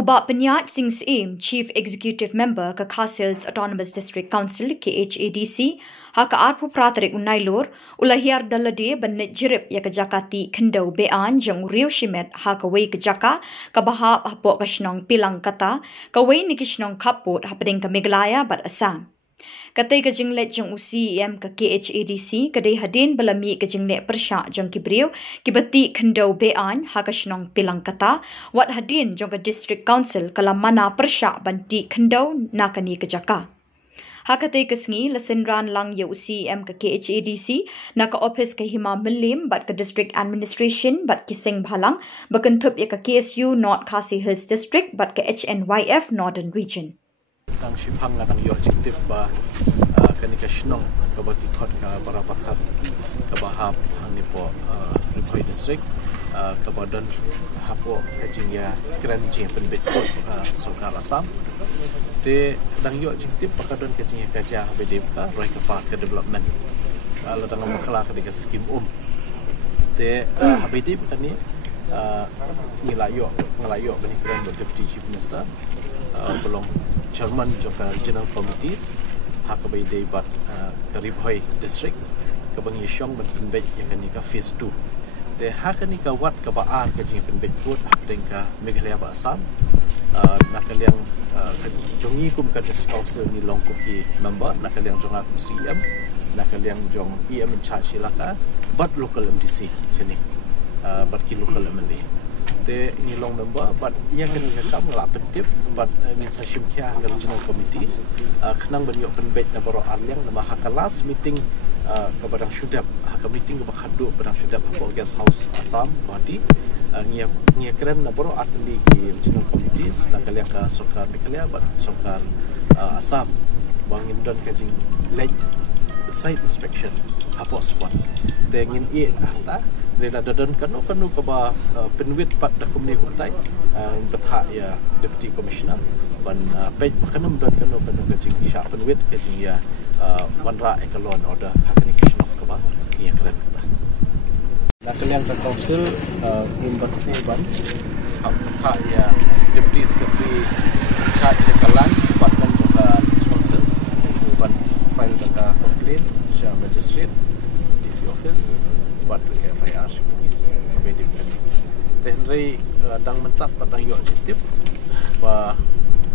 Uba Penyat Singh Aim, Chief Executive Member ka Khasils Autonomous District Council KHADC, haka arpu pratarik unailor, ulahiar dalade banit jirip ya kejakati kendau bean jang riu shimet haka wei kejaka, kabahap hapok kashnong pilang kata, kawei ni kishnong kapot hapading ka Meghalaya bat Assam. Katai ka jinglet jang UCEM ka KHADC kadai hadin balami ka jinglet persya jang kibriu kibati kendau bean haka shnong pilang kata wat hadin jang ka district council kala mana persya banti kendau nakani kejaka. Hakatai kesengi lesenran lang ya UCEM ka KHADC naka office ka Hima Milim bat ka district administration bat Kiseng Bhalang bakentup ya ka KSU North Khasi Hills district bat ka HNYF Northern Region. Tang shipang na tang yojik ba kanika shnong kabati thot ka barabakat kabahap hani po Ripoi district kabadan hapo kajingya kran jing penbet Sarkar Assam te dang yojik tip pakadon kajingya kaja bedep ka roi ka ke development la tang makala ka diga skim te habedep tani ngelayo bani kran deputy chief minister belum Chairman juga Regional Committees hakabai day bat Ripoi District kabang yeshong ban penbet yang ni ka phase 2 te hakani ka wat ka baar ka jing penbet food hakdeng ka Meghalaya ba Assam nakaliang jongi kum ka district council ni longkup ki member nakaliang jonga kum CM nakaliang jong PM in charge silaka but local MDC sini but ki local MLA te ni long member but yang kena kam la pentip but min sa shimkya regional committees khnang ban yo penbet na baro arliang na haka last meeting ka badang shudap haka meeting ka bakhadu badang shudap ko guest house Assam Guwahati ngia keren na baro atli ki regional committees na kalian ka Sarkar Meghalaya but Sarkar Assam bangin don ka jing late site inspection hapo spot te ngin i hata rela dadan kanu ka ba penwit pat da kumni kumtai betha ya deputy commissioner ban page kanam dan kanu ka jing sha penwit ka jing ya wanra ekalon order hakani kishno ka ba ya keren ta na kalian ka council imbaksi ban ha ya deputy secretary charge kalan pat dan ka council ban file ka complaint sha magistrate DC office buat ke FIR sepenis kabedi kami tenrei dang mentak patang yo tip ba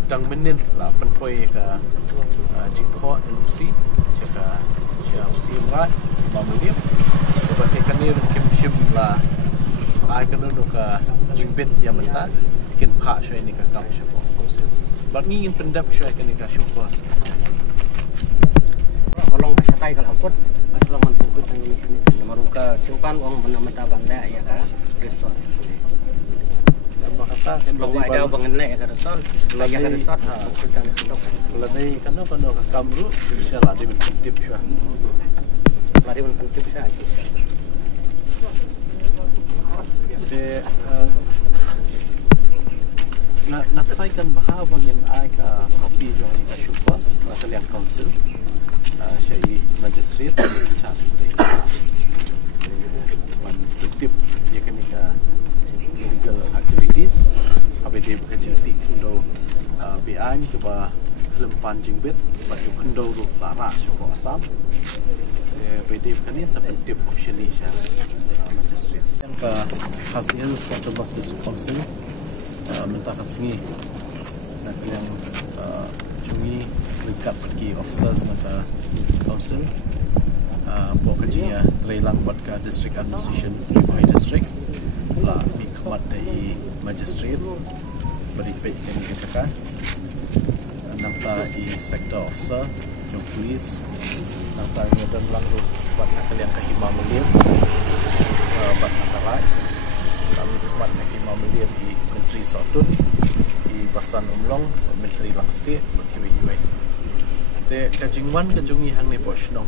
dang menin la penpoi ka jingkho NC jaka sia usi mrat mamulim ba ke kanir kim shim la ai kanu ka jingbet ya mentak kin pha shoi ni ka kam shapo komsel ba ngin pendap shoi kan ka shopos kolong kasatai kalau akut kalau mantuk tang ini maruka simpan uang benda-benda banda ya ka resort kata belum ada bangenle ya ka resort lagi ka resort kita ni sendok ladai kana pano ka kamru insyaallah di mentip syah lari mentip syah de na try kan bahabangin ai ka copy jo ni ka shupos na kalian council syai magistrate charge man tip ya kan ka illegal activities abede bekerja kendo bean ke ba lempan jingbet ba kendo ru lara so Assam abede kan ni seperti officially sya magistrate yang ka hasil satu bas council mentah kasih nak yang cumi dekat pergi officers mata council pokoknya terhilang buat ke district administration Ripoi district lah mikmat dari magistrate beripet yang dikatakan nafta di sector officer jom polis nafta ngedan lang buat nakal yang ke Hima Milim buat nakarai kami mikmat ke Hima Milim di Menteri Sotun di Basan Umlong Menteri Lang State berkiwi-kiwi te kajingwan kajungi hang ni posnong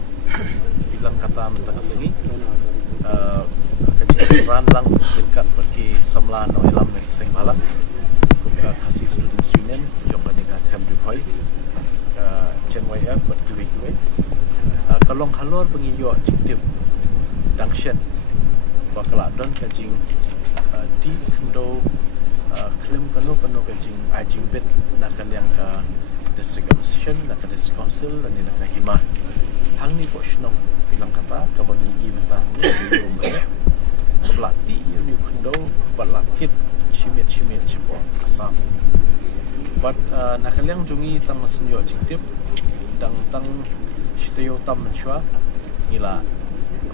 bilang kata mentakasini kajingwan lang dekat pergi samla no ilam ni Kiseng Bhalang kasih student union jom baniga tem Ripoi HNYF berkiwi-kiwi kalong halor pengiyo citip dangshen bakala don kajing di kendo klaim kanu ke jing bet nak yang ke district administration nak ke district council dan nak ke hima hang ni po shnong bilang kata ke bangi i mentah ni belum banyak belati ni kundo balakit chimit cepo asam but nak yang jungi tang senyo jingtip dang tang shitayo tam menchua ila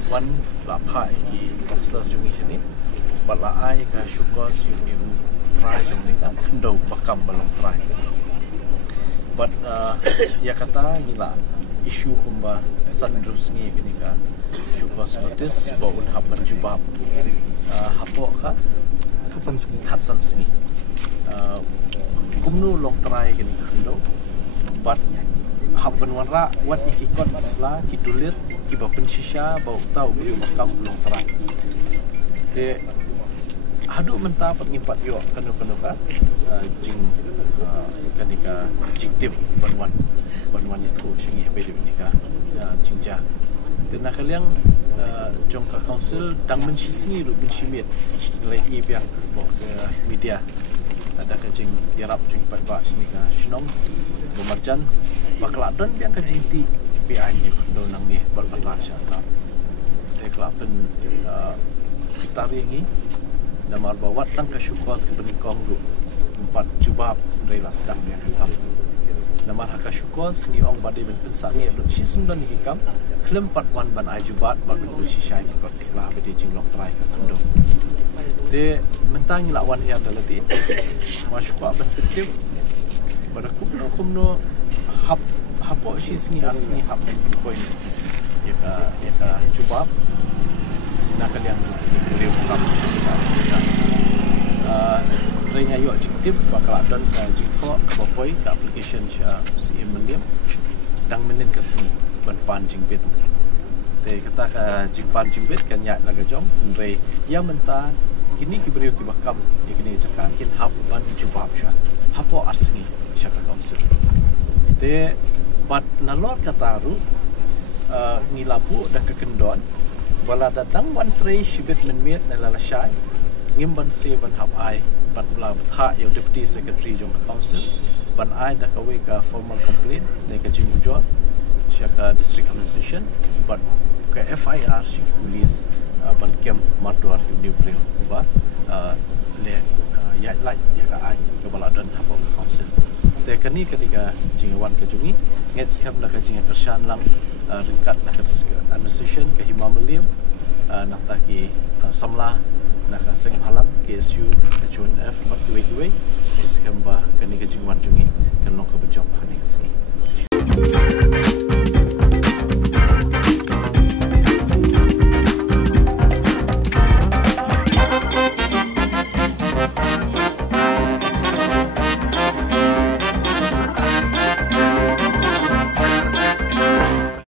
wan la phai ki officers jungi sini bala ai ka shukos yuni try jungi ka kundo bakam balong try but ya kata ila isu kumba sandrus ni kini ka shukos notice baun hab menjubab hapo ka khatsan sini kumnu long try kini kundo but haban wanra wat ikikot sla kidulit kiba pensisha bau tau beliau makam long try de hadu mentah pengimpat yo kanu ka jing kanika jingtip banwan itu singi bedu nika jingja de nakaliang jong ka council dang mensisni lu mensimit nilai i biang bok ke media ada ka jing yarap jing pat sini ka shinong bumarjan bakladon biang ka jingti pi ai do nang ni balbala syasa de klapen kita ringi namar bawat tang ka syukos ke benikong ru 4 jubab rela sedang dia kam namar ka syukos ni ong bade ben pensak ni lu sisundan ni kam klem 41 ban ai jubat ba ben sisai ko islah bade jing lok try ka kundo de mentang la wan ya dalati masyukwa ben ketip pada kumno hapo sisni asni hap ben poin ya ka jubab nak yang boleh buka renya yo jingtip bakal dan jingko kopoi ke application sha si emeliam dang menen ke sini ban pan jingbet te kata ka jingpan jingbet kan nya laga jom re ya menta kini ki beriu ki bakam ikini jaka kin hab ban jubab sha hapo arsni sha ka komser te bat nalor kataru ngilapu dak ke kendon wala datang wan tray shibet menmet na lalashay ngimban se ban hab ai ban bla tha yo deputy secretary jong council ban ai da kawe ka formal complaint ne ka jing ujo shaka district administration but ka FIR shi police ban kem madwar new play ba le ya like ya ka ai ka bala dan hab council te kani ketika jing wan ka jungi nget skam la ka jing kershan lang ringkat nak administration ke himamelium nak taki samla nak seng halang KSU HUNF bakwe skamba kani ke jingwan jungi kan long ke bejong haning sini